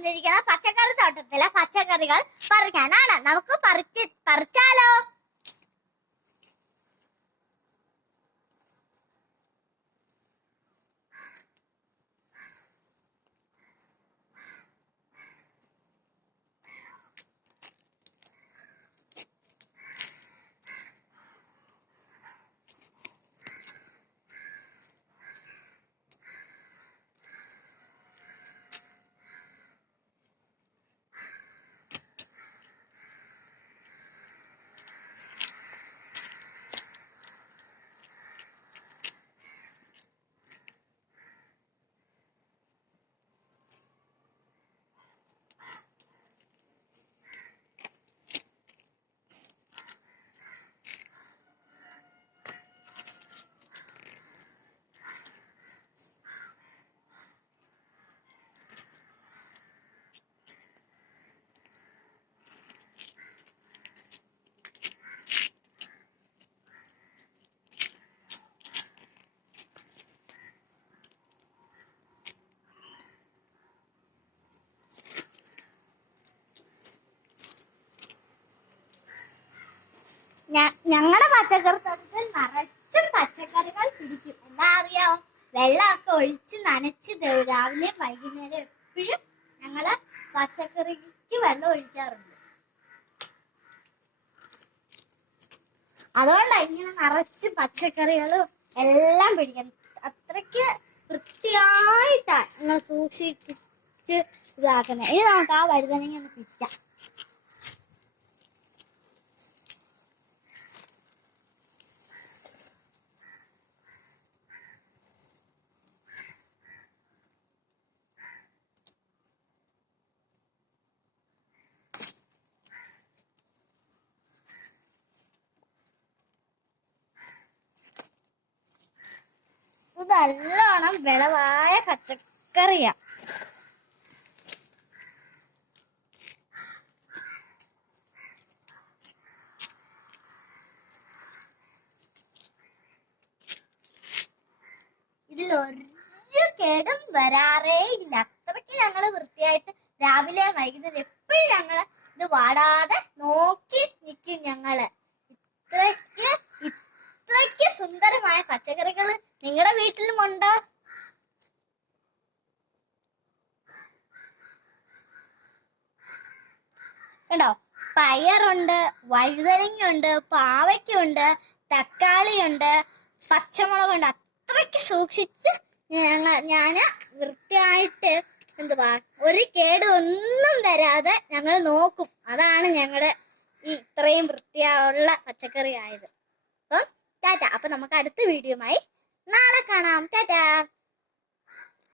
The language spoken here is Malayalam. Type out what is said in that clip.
വന്നിരിക്കുന്ന പച്ചക്കറി തോട്ടത്തിലെ പച്ചക്കറികൾ പറിക്കാനാണ്. നമുക്ക് പറിച്ചാലോ? ഞങ്ങളുടെ പച്ചക്കറി തോട്ടത്തിൽ നിറച്ചും പച്ചക്കറികൾ പിടിക്കും. എന്താ അറിയാവോ? വെള്ളമൊക്കെ ഒഴിച്ച് നനച്ച് രാവിലെ വൈകുന്നേരം എപ്പോഴും ഞങ്ങള് പച്ചക്കറിക്ക് വെള്ളം ഒഴിക്കാറുണ്ട്. അതുകൊണ്ടാണ് ഇങ്ങനെ നിറച്ച് പച്ചക്കറികളും എല്ലാം പിടിക്കണം. അത്രയ്ക്ക് വൃത്തിയായിട്ടാണ് ഞങ്ങൾ സൂക്ഷിച്ച് ഇതാക്കുന്നത്. ഇനി നമുക്ക് ആ വഴുതനങ്ങ ഒന്ന് പിടിക്കാം. ഇത് നല്ലോണം വിളവായ പച്ചക്കറിയാ. ഇതിലൊരു കേടും വരാറേ ഇല്ല. അത്രയ്ക്ക് ഞങ്ങള് വൃത്തിയായിട്ട് രാവിലെ വൈകുന്നേരം എപ്പോഴും ഞങ്ങള് ഇത് വാടാതെ നോക്കി നിൽക്കും. ഞങ്ങള് ഇത്രയ്ക്ക് സുന്ദരമായ പച്ചക്കറികള് നിങ്ങളുടെ വീട്ടിലും ഉണ്ടോ? കണ്ടോ, പയറുണ്ട്, വഴുതനങ്ങയുണ്ട്, പാവയ്ക്കുണ്ട്, തക്കാളിയുണ്ട്, പച്ചമുളകുണ്ട്. അത്രയ്ക്ക് സൂക്ഷിച്ച് ഞാന് വൃത്തിയായിട്ട് ഒരു കേടും ഒന്നും വരാതെ ഞങ്ങൾ നോക്കും. അതാണ് ഞങ്ങളുടെ ഈ ഇത്രയും വൃത്തിയുള്ള പച്ചക്കറി ആയത്. അപ്പം ടാറ്റ. അപ്പൊ നമുക്ക് അടുത്ത വീഡിയോയുമായി നാളെ കാണാം. ടാറ്റ.